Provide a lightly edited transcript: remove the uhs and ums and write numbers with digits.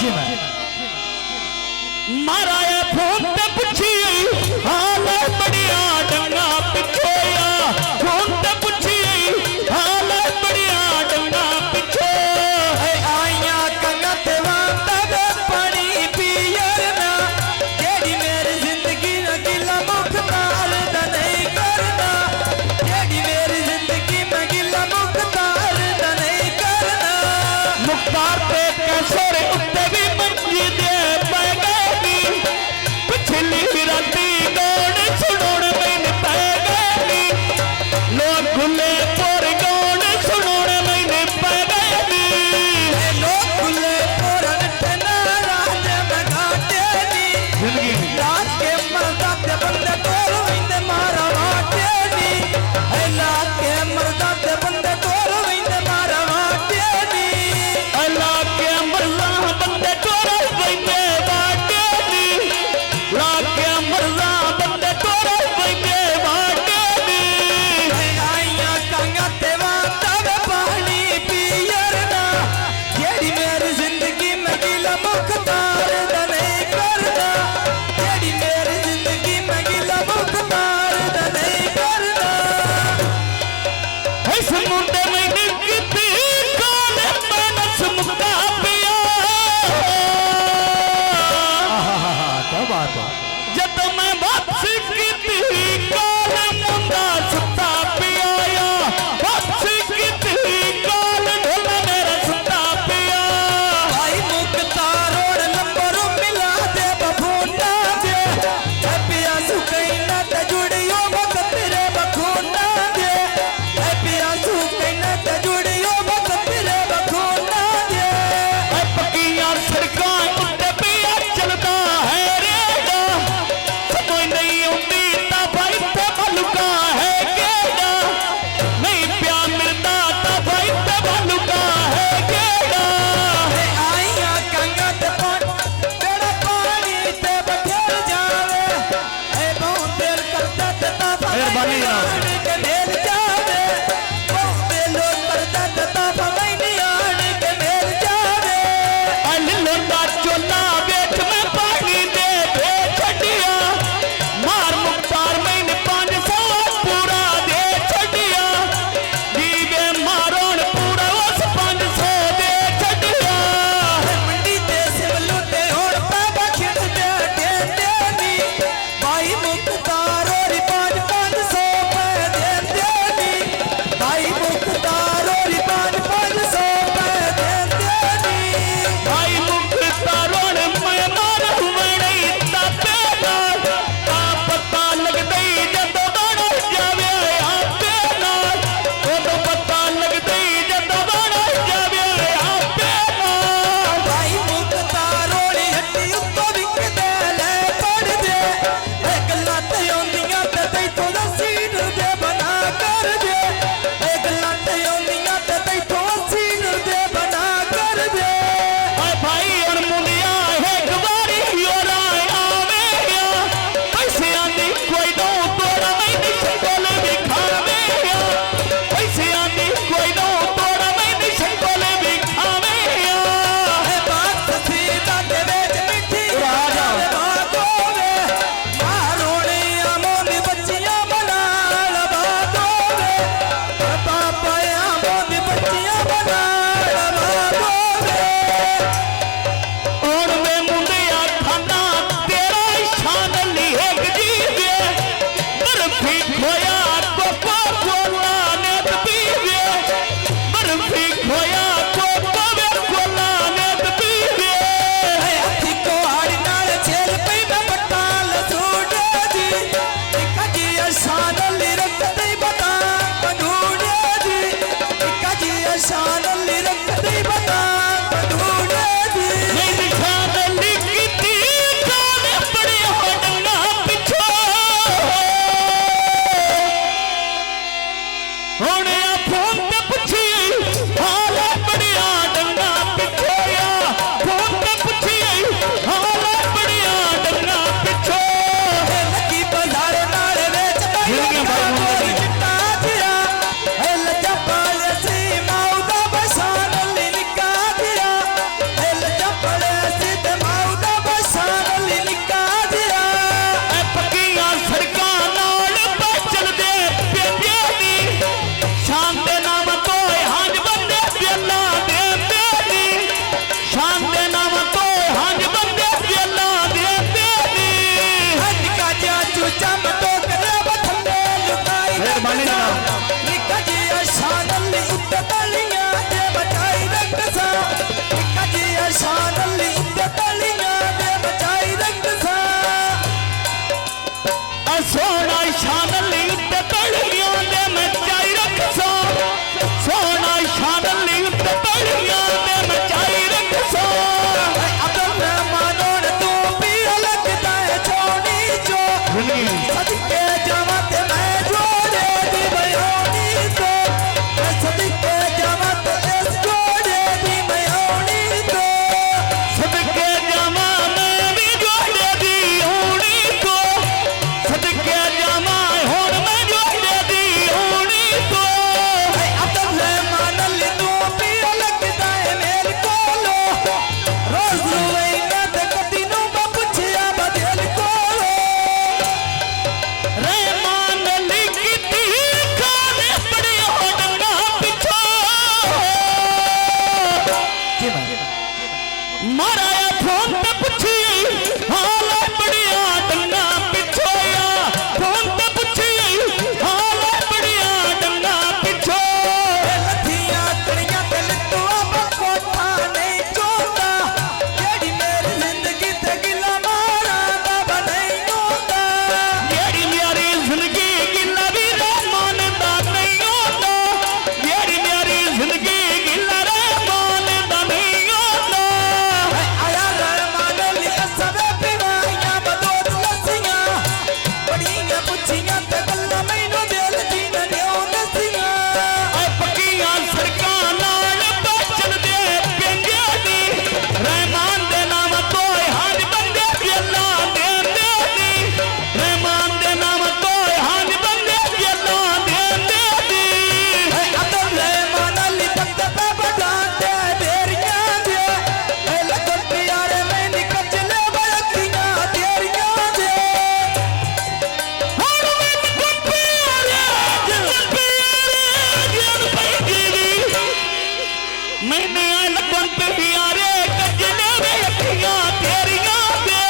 जी मैं मारा है फोन पे पूछी हाल बढ़िया डंगा पिछोया फोन पे पूछी हाल बढ़िया डंगा पिछो आइया कंगा ते वांदा पानी पियरना जेड़ी मेरी जिंदगी न गिला मुख्तार दा नहीं करना जेड़ी मेरी जिंदगी में गिला मुख्तार दा नहीं करना मुख्तार पे कैसे उत्ते भी मंजी दे पैगेगी पिछली राती गौड़ सुनोड़ मैंने पैगेगी लोग खुले पर गौड़ सुनोड़ मैंने पैगेगी लोग खुले पूरन ठना राज में घाटे नी जिंदगी राज के मर्दा ते बंदे तोर विंदे मारा वाटे नी लाज के मर्दा ते बंदे तोर विंदे मारा वाटे नी अल्लाह के मर्ज़ा बंदे तोरे वैंदे बाटे नी अल्लाह के मर्ज़ा बंदे तोरे वैंदे बाटे नी आइया कंगा ते वांदा पानी पियरना जेड़ी मेरी जिंदगी में गिला मुख्तार दा नहीं करना जेड़ी मेरी जिंदगी में गिला मुख्तार दा नहीं करना इस मुंडे में निकती काले मानस मुक्ता पिया क्या बात है। जब मैं वापसी की थी काले मुंडा सुता पिया वापसी की थी काले ढोला मेरा सुता पिया भाई मुख्तार और नंबर मिला दे बफूना दे पिया सुकैना ते जुड़ियो वक्त तेरे बखूना दे पिया सुकैना ते जुड़ियो वक्त तेरे बखूना दे पक्कियां सड़कां उत्ते पिया चलता है रेगा समझ नहीं आती ता भाई ते मलुका है केड़ा नहीं प्यार मिलता ता भाई ते मलुका है केड़ा आइया कंगा ते तेरा पानी ते बठेर जावे बहुत देर करता ते ताफा मेहरबानी जनाब। के मेल जावे बहुत देर लोग करता ते ताफा नहीं आने के मेल जावे लोटा चोला बेच में पानी दे दे छड़िया मार मुख्तार मैंने 500 पूरा दे छड़िया दीवे मारोन पूरा उस 500 दे छड़िया मंडी ते सिमलू ते होड़ पापा खिड़ दे देंदे नी भाई मुख्तार और 500 पे देंदे नी भाई मुख्तार और 500 पे देंदे नी भाई मुख्तारों ने मैं मार हुए नहीं तापेगा आ पता लग गई जब बड़ा जावे आपे नाल वो तो पता लग गई जब बड़ा जावे आपे नाल भाई मुख्तार और हट्टी उत्तो विकदे ले पड़ दे गल्लां ते आंदियां ते तैथों दा सीन दे बना कर दे गल्लां ते आंदियां ते तैथों सीन दे बना कर दे भाई और मुंडिया एक बारी और आवे पैसे आंदी कोई दो तोड़ा मैं शक्ल दिखावे पैसे आंदी कोई दो तोड़ा मैं शक्ल दिखावे बात सीधा ते वेच मिठी राजा बातोवे मारोने आमोनी बच्चियां बना बातोवे पापा आमोनी बच्चियां बना बातोवे और मैं मुंडिया खाना तेरा शान लिहेग जी दे बर्फी खोया कोको कोला ने पीवे बर्फी खोया कोको कोला ने पीवे अथी को हाड़ी नाल छेल पई मैं पटाल सूट दी काजी शान ली रखते बता बंधूड़े दी काजी शान ली रखते बता बंधूड़े दी नहीं दिखान लिखती काने पड़े हो डंगा पिछो होने आ फोन पे पूछी हाल बढ़िया डंगा पिछोया फोन पे पूछी हाल बढ़िया डंगा पिछो लगी बाजार नाल वेच जिंदगी भाई मुंडे की। चिट्टा दिया लजा पाले सी माऊ दा बसान ली निका दिया लजा पाले उत्ते तलियां दे बचाई रखसा कजी शान अली उत्ते तलियां दे बचाई रखसा सोना शान अली उत्ते तलियां दे मचाई रखसा सोना शान अली उत्ते तलियां दे मचाई रखसा अब्दुल रहमान तू भी लगदा है छोड़ी जो सदके जावा ते मैं जोड़े दी बयानी तो सदके जावा ते इस जोड़े दी बयानी तो सदके जावा मैं भी जोड़े दी होनी तो सदके जावा हुण मैं जोड़े दी होनी तो अब्दुल रहमान अली तू भी लगदा है मेरे कोलो रोज रोइना ते कदी नू मैं पुछया बदल कोलो रहमान अली की खाने पड़े होडंगा पिछो माराया फोन पे पुछी हाल बढ़िया डंगा पिछोया फोन पे पुछी हाल बढ़िया डंगा पिछो लथियां कड़ियां ते लित्तुआ कोठा नहीं चोंदा जेड़ी मेरी जिंदगी ते गिला मारा दा नहीं होंदा जेड़ी मेरी जिंदगी गिला भी रहमान दा नहीं होंदा जेड़ी मेरी जिंदगी गिला रहमान दा नहीं होंदा आया रहमान अली सबे पिवाइयां बदोद लसियां बड़ियां पुछियां ते गल्लां मैनू दिल दी ननियो दसियां पक्कियां सड़कां नाल बचन दे पेंगे दी रहमान दे नाम तो हाज बंदे जेला देंदे दी रहमान दे नाम तो हाज बंदे जेला देंदे दी अब्दुल रहमान अली बंदे पे बढ़ाते तेरियां दे लगो प्यारे मैं निकल ले बरतियां तेरियां दे हुण मैं प्यारे जन पैगी दी मैंने लगन पे प्यारे कजले वे अखियां तेरियां दे